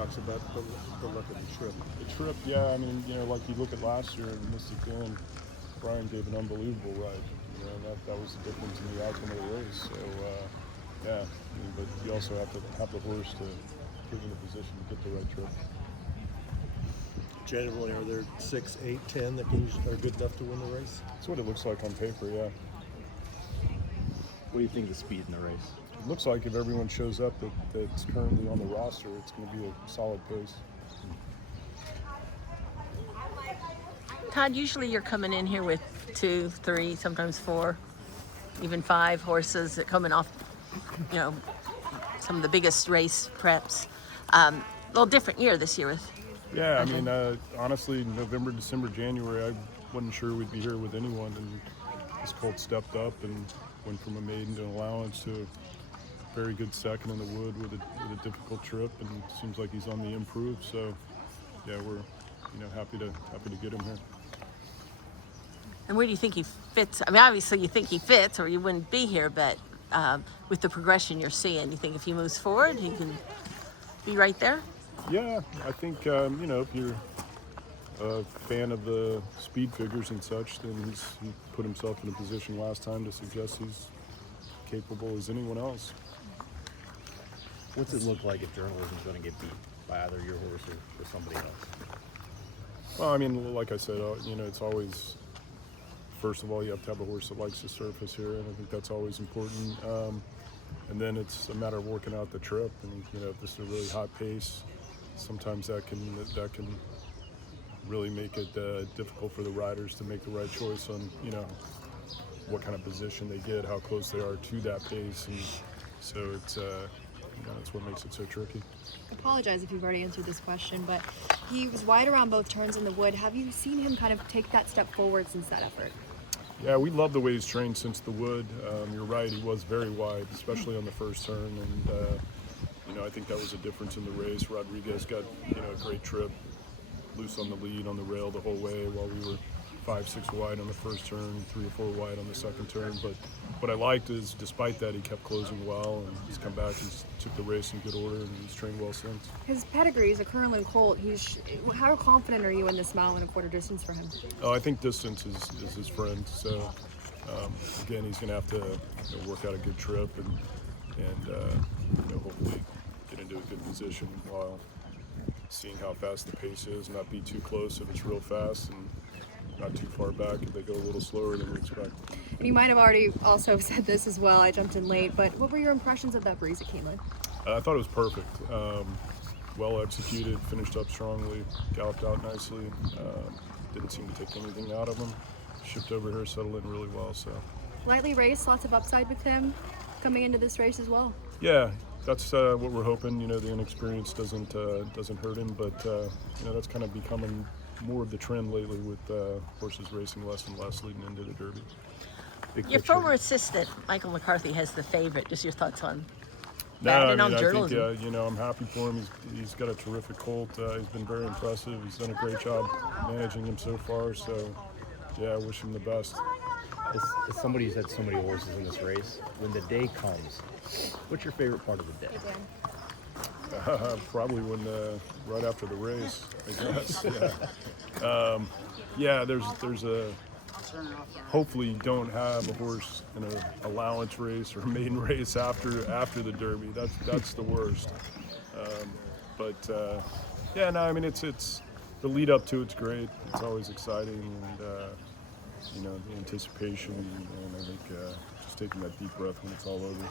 talks about the look of the trip. The trip, yeah, I mean, like you look at last year in Mystic Dune, Brian gave an unbelievable ride. And that was the difference in the outcome of the race. So, yeah, but you also have to have the horse to put in a position to get the right trip. Generally, are there 6, 8, 10 that are good enough to win the race? That's what it looks like on paper, yeah. What do you think of the speed in the race? It looks like if everyone shows up that's currently on the roster, it's going to be a solid pace. Todd, usually you're coming in here with 2, 3, sometimes 4, even 5 horses that coming off, some of the biggest race preps. A little different year this year with. Yeah, I mean, honestly, November, December, January, I wasn't sure we'd be here with anyone, and this colt stepped up and went from a maiden to an allowance to a very good second in the wood with a difficult trip, and it seems like he's on the improve. So, yeah, we're happy to get him here. And where do you think he fits? I mean, obviously you think he fits, or you wouldn't be here. But with the progression you're seeing, you think if he moves forward, he can be right there? Yeah, I think if you're a fan of the speed figures and such, then he put himself in a position last time to suggest he's capable as anyone else. What's it look like if journalism's going to get beat by either your horse or somebody else? Well, I mean, like I said, it's always, first of all, you have to have a horse that likes the surface here, and I think that's always important. And then it's a matter of working out the trip, and if this is a really hot pace, sometimes that can really make it difficult for the riders to make the right choice on what kind of position they get, how close they are to that pace, and so it's that's what makes it so tricky. I apologize if you've already answered this question, but he was wide around both turns in the wood. Have you seen him kind of take that step forward since that effort? Yeah, we love the way he's trained since the wood. You're right, he was very wide, especially on the first turn, and I think that was a difference in the race. Rodriguez got a great trip, loose on the lead on the rail the whole way, while we were 5, 6 wide on the first turn, 3 or 4 wide on the second turn. But what I liked is, despite that, he kept closing well, and he's come back, he's took the race in good order, and he's trained well since. His pedigree is a Keeneland colt. How confident are you in this 1.25 mile distance for him? Oh, I think distance is his friend. So again, he's going to have to work out a good trip and hopefully get into a good position while seeing how fast the pace is, not be too close if it's real fast, and not too far back if they go a little slower than we expect. And you might have already also said this as well. I jumped in late, but what were your impressions of that breeze at Keeneland? I thought it was perfect. Well executed, finished up strongly, galloped out nicely. Didn't seem to take anything out of him. Shipped over here, settled in really well. So lightly raced, lots of upside with him coming into this race as well. Yeah, that's what we're hoping. The inexperience doesn't hurt him, but that's kind of becoming more of the trend lately with horses racing less and less leading into the Derby. Your former assistant, Michael McCarthy, has the favorite. Just your thoughts on No, that I and on think journalism? I'm happy for him. He's got a terrific colt. He's been very impressive. He's done a great job managing him so far. So, yeah, I wish him the best. As somebody who's had so many horses in this race, when the day comes, what's your favorite part of the day? Probably when right after the race, I guess. Yeah, there's a. Hopefully, you don't have a horse in an allowance race or a maiden race after the Derby. That's the worst. Yeah, no, I mean it's the lead up to it's great. It's always exciting, and the anticipation, and I think just taking that deep breath when it's all over.